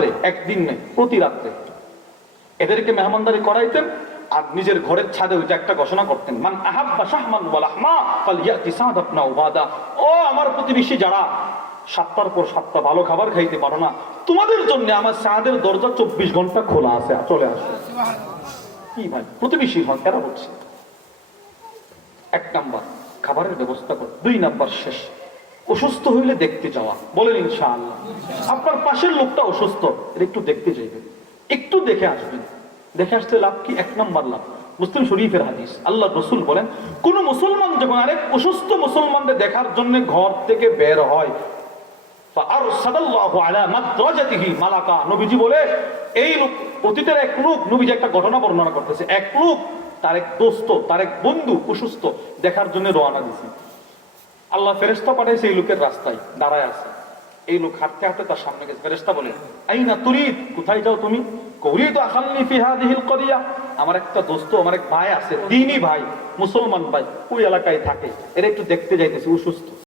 রাত্রে, একদিন নেই, প্রতি রাত্রে এদেরকে মেহমানদারি করাইতেন। আর নিজের ঘরের ছাদে ওইটা একটা ঘোষণা করতেন, মান আহাব্বা শাহমান ওয়া লাহমা ফালইয়াতি সাদ ইবনে উবাদা। ও আমার প্রতিবেশী যারা 7টার পর 7টা ভালো খাবার খাইতে পারো না, তোমাদের জন্য আমার সাদের দরজা 24 ঘন্টা খোলা আছে, চলে আসো। কি ভাই, প্রতিবেশী হন, এরা হচ্ছে 1 নাম্বার খাবারের ব্যবস্থা কর। 2 নাম্বার শেষ, অসুস্থ হইলে দেখতে যাওয়া। বলেন ইনশাআল্লাহ। আপনার পাশের লোকটা অসুস্থ, এটা একটু দেখতে যাইবেন, একটু দেখে আসবেন। দেখে আসতে লাভ কি? 1 নাম্বার লাভ, মুসলিম শরীফের হাদিস, আল্লাহ রসুল বলেন, কোন মুসলমান যখন আরেক অসুস্থ মুসলমানদের দেখার জন্য ঘর থেকে বের হয়, নবীজি বলে, এই লোক, অতীতের এক লোক, নবীজি একটা ঘটনা বর্ণনা করতেছে, এক লোক তার এক দোস্ত, তার এক বন্ধু অসুস্থ দেখার জন্য রওনা দিয়েছে। আল্লাহ ফেরেশতা পাঠাইছে এই লোকের রাস্তায় দাঁড়ায় আছে। এই লোক হাঁটতে হাঁটতে তার সামনে গেছে। ফেরেশতা বলে, আইনা তুরিদ, কোথায় যাও তুমি? কউরিদ আখালনি ফি হাদিহিল ক্বরিয়া, আমার একটা দোস্ত, আমার এক ভাই আছে, দ্বীনি ভাই, মুসলমান ভাই, ওই এলাকায় থাকে, এরা একটু দেখতে যাইতেছে, অসুস্থ।